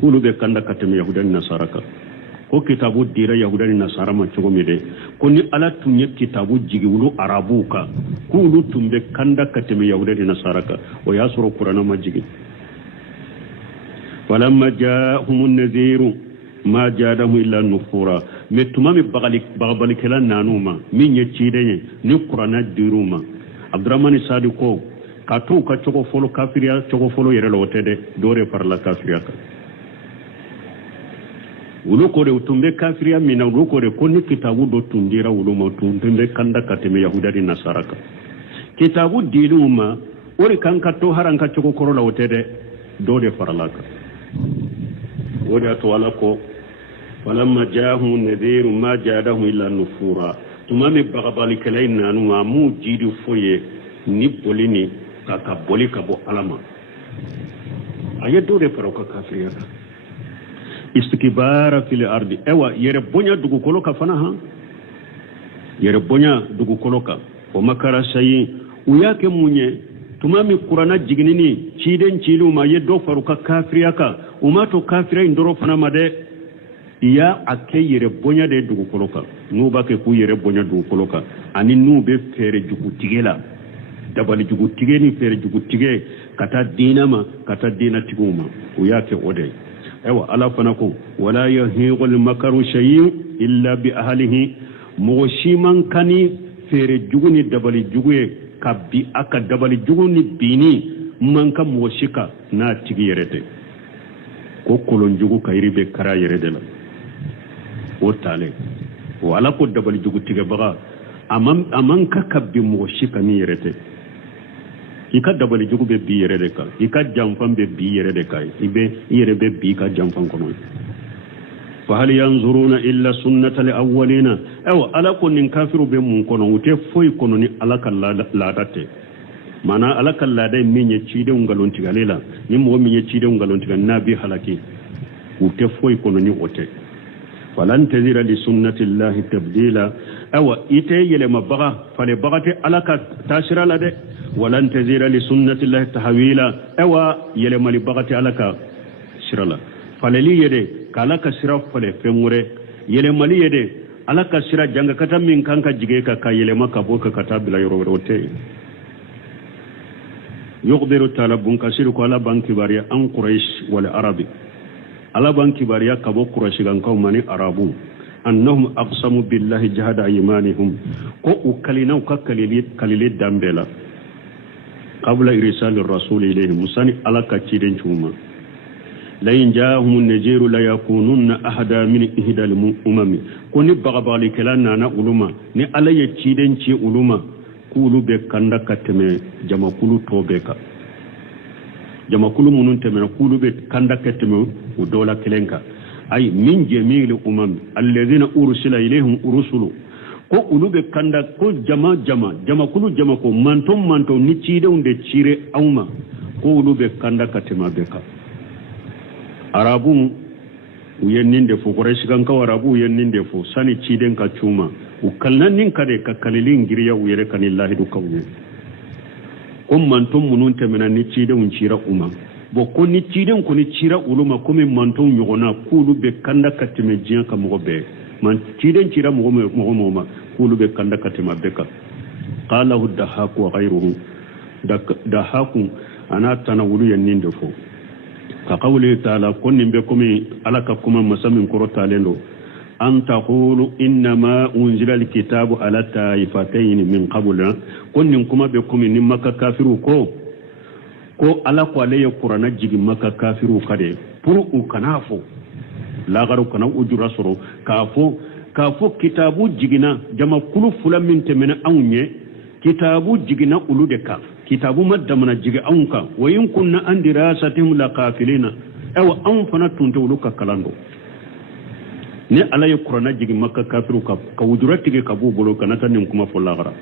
kulu be kanda kateme yahuda ni nasara ka ko kitabu dira yahuda ni nasara ma chogo mede ko ni ala tunye kitabu jigi wulu arabu ka kulu tumbe kanda kateme yahuda ni nasara ka o yasoro qur'ana ma jigi falamma ja'ahumun nadhiru ma jadamu illa nufura metumami bagali kala nanuma min ye cidenye ni qur'ana diruma abdurrahman sadiko ka to ka chogo folo kafiriya chogo folo yere lotede dore par la kafiriya ka wulu ko de tumbe kafiriya mina wulu ko de ko ni kitabu do tundira wulu ma tumbe kanda kateme yahudari nasaraka kitabu diluma ori kanka to haranka choko korola wotede do de faralaka wodi atwala ko falamma jaahu nadhiru ma jaadahu illa nufura tumame bagabali kalaina nu mu jidi foye ni bolini kaka boli kabo alama ayedo de faroka kafiriya istikbara fil ardi ewa yere bonya dugu koloka fana ha yere bonya dugu koloka o makara sayi uyake munye tumami qur'ana jiginini ciden cilu ma yeddo faruka kafiriyaka umato kafira indoro fana made iya ake yere bonya de dugu koloka nuba ke ku yere bonya dugu koloka ani nube fere jugu tigela dabali jugu tigeni fere jugu tige kata dinama kata dina tiguma uyake ode ewa ala fana ko wala yahiqul makaru shay'in illa bi ahlihi moshiman kani fere juguni dabali juguye kabbi aka dabali juguni bini manka moshika na tigi yerete ko kolon jugu kayri be kara yerede la o tale wala ko dabali jugu tige baga amman ka kabbi moshika ni yerete ika dabali jugu be bi yerede ka ika jamfan be bi yerede ka ibe yere be bi ka jamfan kono fa hal yanzuruna illa sunnatal awwalina aw ala kunin kafiru be mun kono wote foy kono ni alaka la date mana alaka la dai minye cide ngalon tigalela ni mo minye cide ngalon tigal nabi halaki wote foy kono ni wote falan tazira li sunnati llahi tabdila aw ite yele mabaga fale bagate alaka tashira la de walan tazira li sunnati llahi tahwila aw yele mali bagate alaka shirala faleli yede kala ka sira fale femure yele mali yede ala ka sira janga kata min kanka jige ka yele maka boka kata bila yoro wote yuqdiru ta'ala bun kasiru ko ala banki bariya an quraish wal arabi ala banki bariya ka bo quraish gan kaw mani arabu annahum aqsamu billahi jahada aymanihum ko ukalina ka kalile dambela qabla irsal ar-rasul ilayhi musani ala ka ciden chuma lain jaahum an-najiru la yakununna ahada min ihdal umami koni bagabali kelana na uluma ni alaye ciden ci uluma kulu be kanda kateme jamakulu tobeka jamakulu munun temena kulu be kanda kateme u dola kelenka ay min jamil umam alladhina ursila ilayhim urusulu ko ulube kanda ko jamakulu jamako manto ni cide unde cire auma ko ulube kanda katema beka arabu uyenninde fo quraish kan ka arabu uyenninde fo sani ciden ka chuma ukalnan nin kade ka kalilin giriya uyere kanillahi du kawne kom manton munun temena ni ciden cira uma bo ko ni ciden ko ni cira uluma ko min manton yogona kulu be kanda katime jiyan ka mo be man ciden cira mo ma kulu be kanda katima beka qala hudhaku wa ghayruhu dahaku ana tanawulu yenninde fo ka qawli ta'ala kunnin be kumi alaka kuma masamin korota lendo an taqulu inna ma unzila alkitabu ala taifatayn min qabla kunnin kuma be kumi nin makka kafiru ko ala ko alaye qur'ana jigi makka kafiru kade pour u kanafo lagaru kana ujura soro kafo kitabu jigina jama kulu fulam min temena awnye kitabu jigina ulude ka kitabu maddamana jige awnka wayin kunna an dirasatihim laqafilina aw an fana tunte uluka kalando ne alaye qur'ana jigi makka kafiru ka wujurati ge kabu bolo kanata nim kuma follagara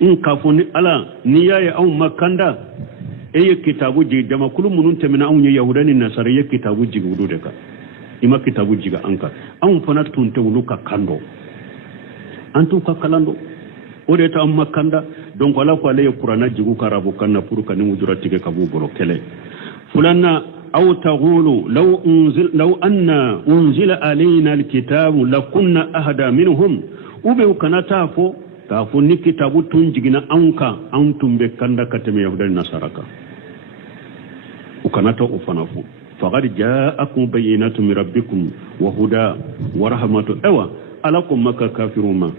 in kafo ni ala ni yaye aw makanda eye kitabu jigi jama kulu munun temena awnye yahudani nasara ye kitabu jigi ulude ka ima kitabu jiga anka an fana tunte uluka kando antu ka kalando ode ta amma kanda donc wala ko ale qur'ana jigu karabu kanna pour kanin wujurati ke kabu bolo kele fulanna aw taqulu law anna unzila alaina alkitabu lakunna ahada minhum ube kanata fo ta fo ni kitabu tun jigina anka antum be kanda kateme yahudan nasaraka ukanata ufanafu faqad ja'akum bayyinatun min rabbikum wa huda wa rahmatun awa alakum makka kafiruma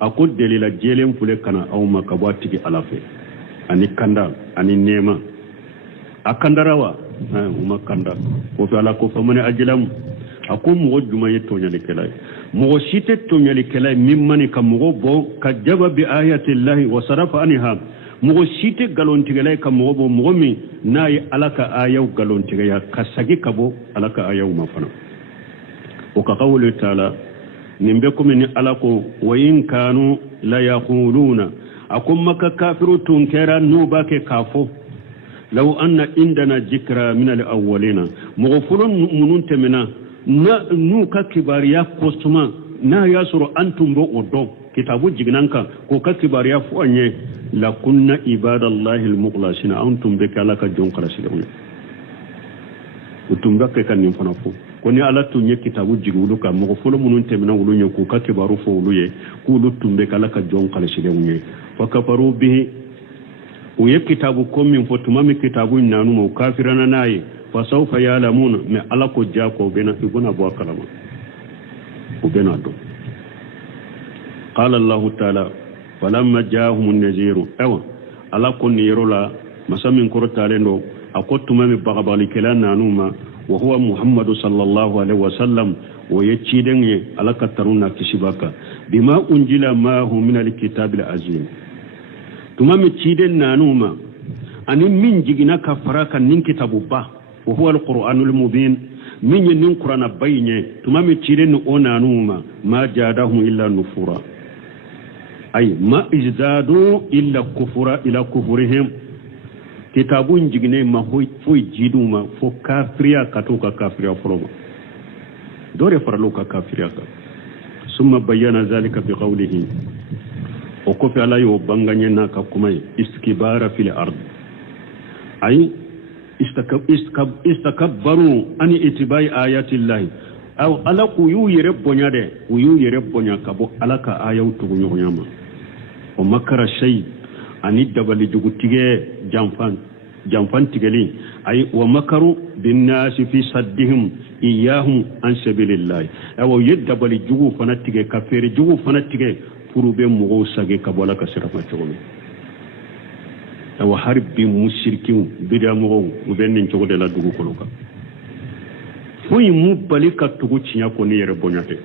akul delila jelen fule kana aw makabati alafe ani kanda ani nema akandarawa umakanda ko to ala ko famane ajlam ako mogo juma ye toñali kelay mogo site toñali kelay mimmani ka mogo bo kajaba bi ayati llahi wa sarafa anha mogo site galontigelay ka mogo bo mogo min n'a ye ala ka ayaw galontigeya ka sagi ka bɔ ala ka ayaw ma fana o ka qawli taala nin bɛ komi ni ala ko wa in kanu la yaquluna ako maka kafiru tun kɛra n'u b'a kɛ k'a fɔ law anna indana jikra min al awwalina mogo fɔlɔ minnu tɛmɛna n'u ka kibariya kosuma n'a y'a sɔrɔ an tun bɛ o dɔn kitabu jiginan kan k'o ka kibariya fɔ an ye la kunna ibadallahi almukhlasina an tun bɛ kɛ ala ka jɔn kɔlɔsilenw ye o tun bɛ kɛ ka nin fana fɔ ko ni ala tun ye kitabu jigi olu kan mɔgɔ fɔlɔ minnu tɛmɛna olu ye k'u ka kibaru fɔ olu ye k'olu tun bɛ kɛ ala ka jɔn kɔlɔsilenw ye fa kafaru bihi u ye kitabu ko min fɔ tuma min kitabu nanu ma u kafirana n'a ye fa sawfa ya'lamuna mais ala ko ja ko u bɛna bɔ a kalama u bɛna dɔn qala allahu taala falamma jaahum an-naziru awa ala ko ni yɔrɔ la masa min kɔrɔtalen don a ko tuma min bagabalikɛla nanu ma wa huwa muhammadu sallallahu alaihi wasallam o ye ciden ye ala ka tanu na kisi baka bima unjila maahu min alkitabil azim tuma min ciden nanu ma ani min jigina ka fara kan nin kitabu ba wa huwa alquranul mubin min ye nin qur'ana bayinye tuma min ciden ni o nanu ma jadahum illa nufura ay ma izdadu illa kufura ila kufurihim kitabun jigine ma foy jiduma fo kafiriya kato ka kafiriya foroba dore faralo ka kafiriya ka summa bayyana zalika bi qawlihi o ko fi ala yo banganye na ka kuma istikbara fil ard ay istakabbaru ani itibai ayati llahi aw ala ku yu yere bonya de ku yu yere bonya ka bo ala ka ayaw tugu nyama o makara shay ani dabali jugutige janfan tigeli ay wa makaru bin nas fi saddihim iyahum an sabilillah aw yadabali jugu fana tige ka fere jugu fana tige purube mugo sage ka bola ka sirafa chogolo aw harbi mushrikin bidia mugo ubennin chogode la dugu koloka foyi mu balika tugu cinya ko ni yere bonyate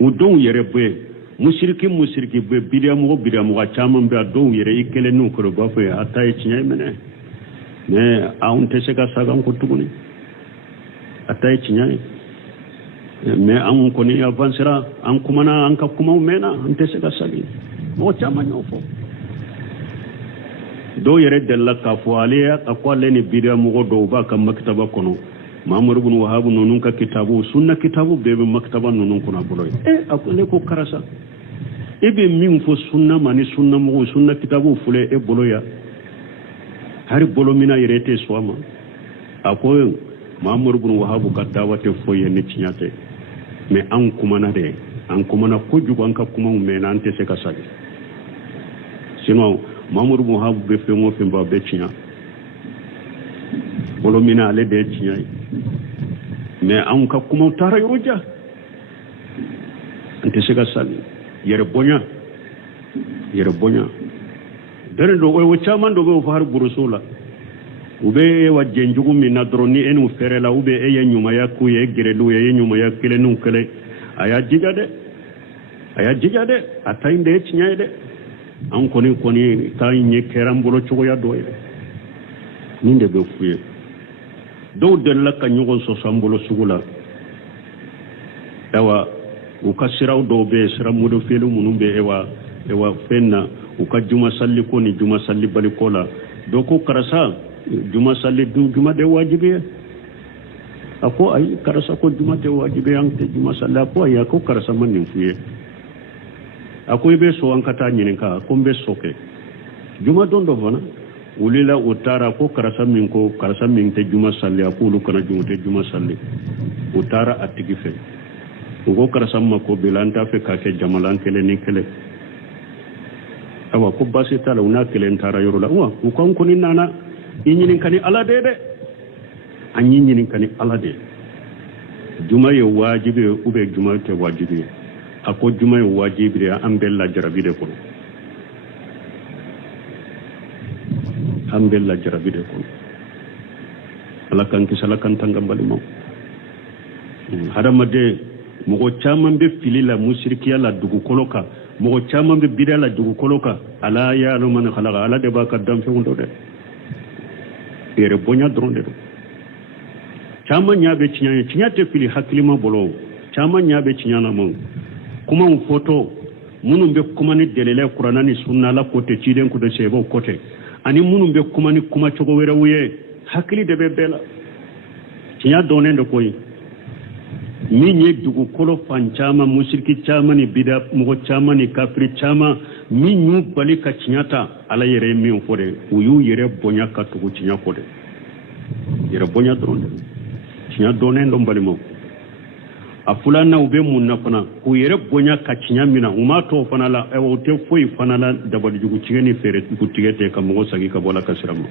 udon yere be mushriki be bidia mugo chaman be do yere ikele nu ko ba fe atay cinya mene ne aun te sega sagan ko tuguni atay cinya me an ko ni avancera an kumana an ka kuma mena an te sega sagi mo chaman no fo do yere della ka fo aliya akwale ni bidia mugo do ba ka maktaba kono Mamur ibn Wahab nunun ka kitabu sunna kitabu bebe maktaba nunun kuna buloy akole ko karasa ebe min fo sunna mani sunna mo sunna kitabu fule e boloya hari bolo mina yerete swama akoy Mamur ibn Wahab ka dawate fo yene cinyate me an kuma na de an kuma na ko jugo an ka kuma me na ante se ka sagi sino Mamur ibn Wahab be fe mo fe ba be cinya bolo mina ale de cinya mais an ka kuma tara yoja ante sega sali yere bonya dare do o chaman do go far burusula ube wa jenjugu mina droni enu ferela ube e nyuma ya ku ye gerelu ye nyuma ya kele nu kele aya jigade atainde chinyade an koni tay nye keram bolo chogo ya do ye ninde be fuye do de la ka nyugo so sambolo sugula ewa u ka siraw do be sira mudo felu munumbe ewa fenna u ka juma salli ko ni juma salli bali ko la do ko karasa juma salli du juma de wajibi ako ay karasa ko juma de wajibi an te juma salli ko ya ko karasa man ni fuye ako be so an kata nyinin ka ko be soke juma don do vana ulila utara ko karasa min te juma salli akulu kana juma salli utara atigi fe ko karasa ma ko bilanta fe ka ke jamalan kele ni kele awa ko basi tala una kele ntara yorola wa ko ni nana inyinin kani alade de anyinin kani alade juma ye wajibi ube juma te wajibi ako juma ye wajibi an bella jarabi de ko ambella jarabi de ko ala kan kisala kan tangam balimo hadamade mogo caman be fili la musirikiya la dugukolo kan mogo caman be bida la dugukolo kan ala ya'lamu man khalaqa ala de b'a ka danfɛnw dɔ dɛ yɛrɛ bonya dɔrɔn de don caman ɲa bɛ tiɲɛ ye tiɲɛ tɛ fili hakilima bolo caman ɲa bɛ tiɲɛ na ma kumaw fɔtɔ minnu bɛ kuma ni dɛlɛlɛ kuranna ni sunna la ko tɛ ciden ko tɛ sɛbɛw ko tɛ ani minnu bɛ kuma ni kuma cogo wɛrɛw ye hakili de bɛ bɛɛ la tiɲɛ dɔnnen de koyi min ye dugukolo fan caman musiriki caman ni bida mɔgɔ caman ni kafiri caman min y'u bali ka tiɲɛ ta ala yɛrɛ ye min fɔ dɛ u y'u yɛrɛ bonya ka tugu tiɲɛ kɔ dɛ yɛrɛ bonya dɔrɔn de tiɲɛ dɔnnen dɔn balimaw a filanan u bɛ mun na fana k'u yɛrɛ bonya ka tiɲɛ min na u m'a tɔ fana la u tɛ foyi fana la dabalijugutigɛ ni feerejugutigɛ tɛ ka mɔgɔ sagi ka bɔ ala ka sira ma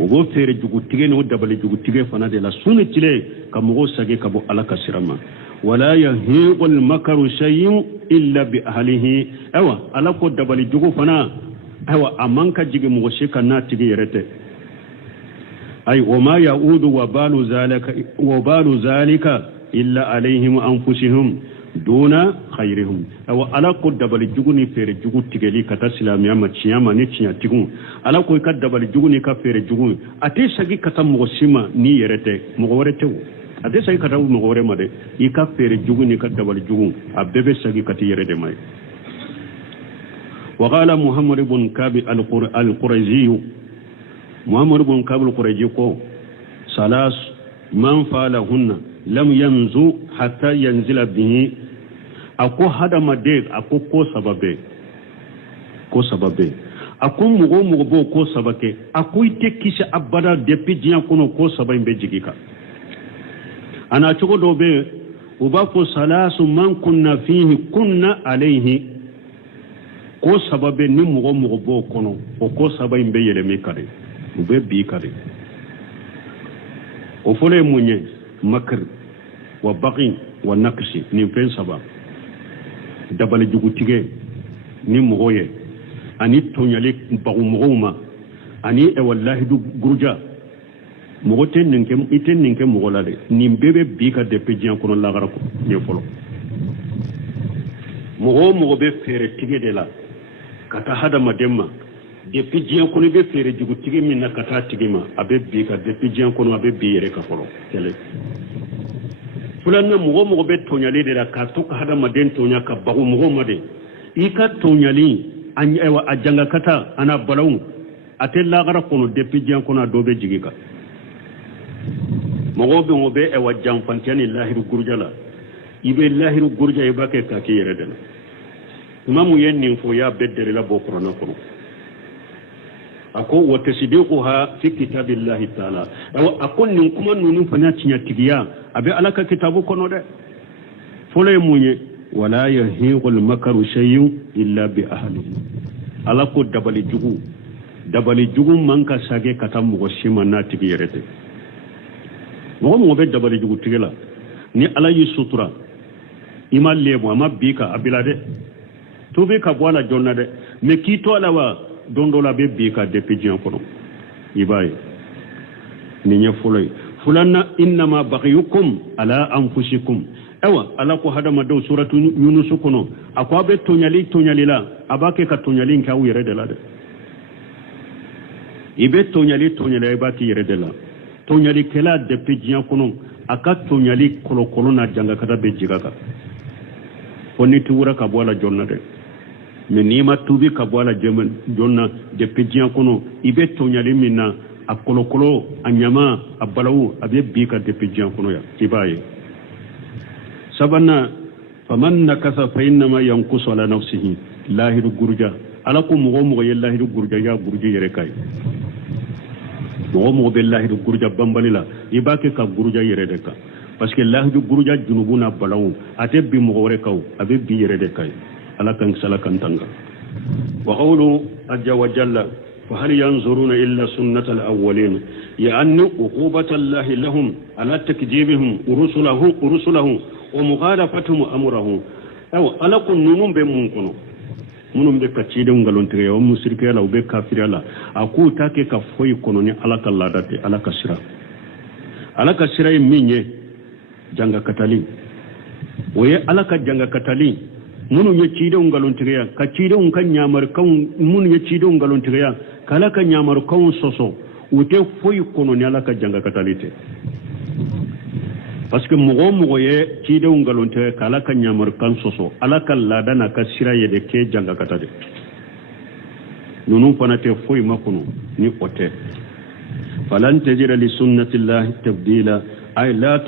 o b'o feerejugutigɛ ni o dabalijugutigɛ fana de la su ni tile ka mɔgɔw sagi ka bɔ ala ka sira ma wala yahiqu al-makaru shay'un illa bi ahlihi awa ala ko dabalijugu fana awa a man ka jigi mɔgɔ si ka n'a tigi yɛrɛ tɛ ay wa ma ya'udu wa balu zalika illa alayhim anfusihum duna khayrihim awa ala ko dabali jugu ni fere jugu tigeli kata silamiya ma ciyama ni ciya tigun ala ko ka dabali jugu ni ka fere jugu ate sagi kata mogo sima ni yerete mogo werete ate sagi kata mogo were ma de I ka fere jugu ni ka dabali jugu a bebe sagi kati yerede mai wa qala muhammad ibn kabi al-qurazi muhammad ibn kabi al-qurazi ko salas man falahunna lam yanzu hatta yanzila bihi ako hadamade ako ko sababe ako mugo bo ko sabake ako ite kisha abada depuis diyan kono ko saba imbe jigika ana chogo dobe uba ko salasu man kunna fihi kunna alayhi ko sababe ni mugo bo kono o ko saba imbe yelemi kare ube bi kare o fole munye makr wa baqi wa naqsi ni fen saba dabal jugutige ni mogoye ani tonyale bagu mogoma ani e wallahi du gurja mogote ninke mogolale ni bebe bi ka depuis dian kono lagara ko ni folo mogo be fere tige de la kata hada mademma depuis dian kono be fere jugutige min na kata tigima abe bi ka depuis dian kono abe bi yere ka folo tele fulanna mogo be tonyale de la ka to hada maden tonya ka bagu mogoma de ika tonyali anyewa ajanga kata ana balawu atella gara kono depuis dian kono dobe jigika mogo be e wajjan fantani lahiru gurjala ibe lahiru gurja e bake ka ki yere dela imamu yenni fo ya beddere la bo qur'ana kono ako watasidiquha fi kitabillahi ta'ala akon nin kuma nunu fanya tinya tigiya abe alaka kitabu kono de fole munye wala yahiqul makaru shay'un illa bi ahlihi alako dabali jugu manka sage kata mugo shima na tigi yerete mo be dabali jugu tigela ni ala yi sutura ima lebo ama bika abilade to be ka bwala jonna de me kito ala wa dondola be bika depuis dian kono ibaye ni nya fulanna inma baghiyukum ala anfusikum ewa ala ko hadama do suratu yunus kono akwa be tonyali la abake ka tonyali nka u yere de la de ibe tonyali abati yere de la tonyali kela depuis dian kono aka tonyali kolo na janga kada be jigaka fonni tuura ka bola jonna de mais ni ma tubi ka bola jonna depuis dian kono ibe tonyali minna a kolo anyama abalawu abe bika depuis dian kono ya tibaye sabana faman nakasa fa inma yanqusu ala nafsihi lahiru gurja alakum mugo yallahi gurja ya gurji yere kay mugo billahi gurja bambalila ibake ka gurja yere de ka parce que lahiru gurja junubuna balawu ate bi mugo re kaw abe bi yere de kay alakan salakan tanga wa qawlu ajja wa jalla فهل ينظرون إلا سنة الأولين يعني عقوبة الله لهم على تكذيبهم ورسله ومخالفتهم أمره أو ألقوا نونم بمنكم munum be kacide ngalon tere o musirke la be kafira la aku take ka foy kono ni alaka ladate alaka sira minye janga katali woye alaka janga katali munu ye ciidew ngalontigeya ka ciidew ka ñamar kaw munu ye ciidew ngalontigeya kala ka ñamar kaw soso ute foyi kono ni alaka janga katalite parce que mogo ye ciidew ngalontigeya kala ka ñamar kan soso alaka ladana ka sira yede ke janga katade nunu fana te foyi makono ni ote falan tajira li sunnati llahi tabdila ay la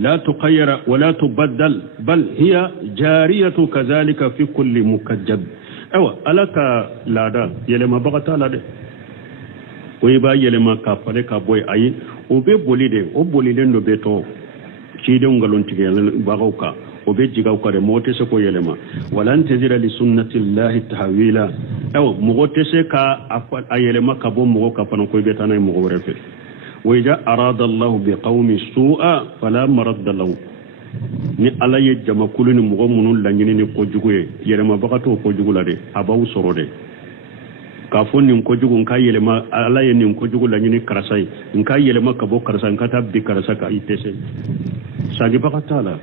تقير ولا تبدل بل هي جارية كذلك في كل مكجب أيوة ألك لادا يلما بغتا لادا ويبا يلما كافالي كابوي أي وبي بوليدي نو بيتو كيدي نغلون تيجي باغوكا وبي جيغاوكا دي موتسكو يلما ولن تزير لسنة الله تحويلا أيوة مغوتسكا أيلما كابو مغوكا فنكوي بيتانا مغورفي وإذا أراد الله بقوم سوءا فلا مرد له ni ala ye jama kuluni mogo munun laɲini ni kojugu ye yɛlɛmabagatɔ kojugu la de a b'aw sɔrɔ de k'a fɔ nin kojugu n ka yɛlɛma ala ye nin kojugu laɲini karisa ye n ka yɛlɛma ka bɔ karisa n ka taa bi karisa ka i tɛ se sagibaga t'a la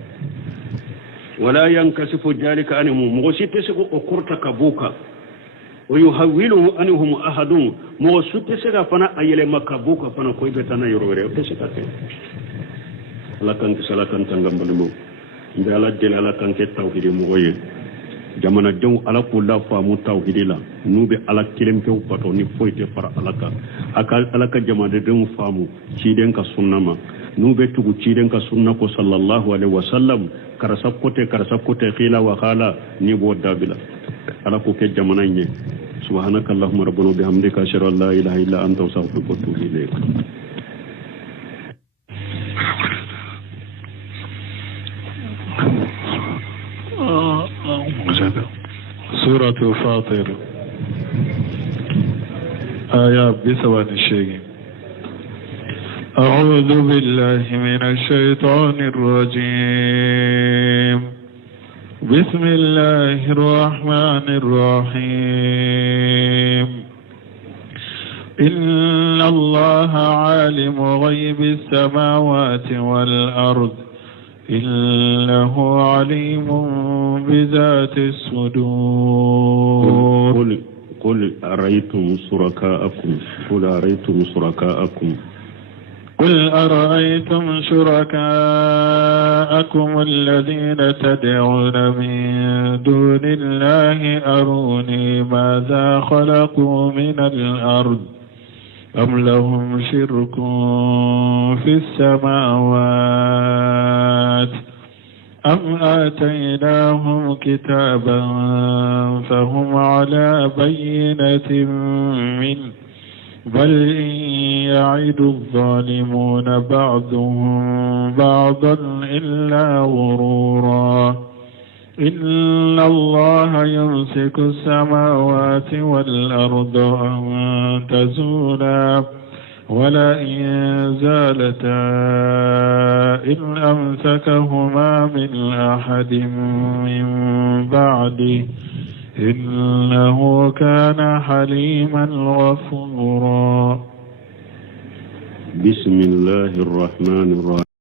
wala yankasifu jalika anhum mɔgɔ si tɛ se k'o kɔrɔta ka b'o kan ويحوله عنهم أحد موسوت سيغا فانا أيلما كابوكا فانا كوي بتانا يروي وتسكاتي الله كان كسلا كان تنغمبلمو إذا الله جل الله كان كتوحيد موي jamana denw ala k'u la faamu tawhidi la n'u bɛ ala kelen pewu bato ni foyi tɛ fara ala kan ala ka jamanadenw faamu ciden ka sunna ma n'u bɛ tugu ciden ka sunna ko sallallahu alaihi wasallam karasa kote khila wa khala ni b'o dabila ala k'o kɛ jamana in ye subhanaka allahumma rabbana bihamdika ashhadu an la ilaha illa anta astaghfiruka wa atubu ilayk سورة فاطر آيات بثوان الشيء أعوذ بالله من الشيطان الرجيم بسم الله الرحمن الرحيم إن الله عالم غيب السماوات والأرض إنه عليم بذات الصدور قل أرأيتم شركاءكم الذين تدعون من دون الله أروني ماذا خلقوا من الأرض أم لهم شرك في السماوات أم آتيناهم كتابا فهم على بينة منه بل إن يعد الظالمون بعضهم بعضا إلا غرورا إن الله يمسك السماوات والأرض أن تزولا ولئن زالتا إن أمسكهما من أحد من بعده إنه كان حليما غفورا بسم الله الرحمن الرحيم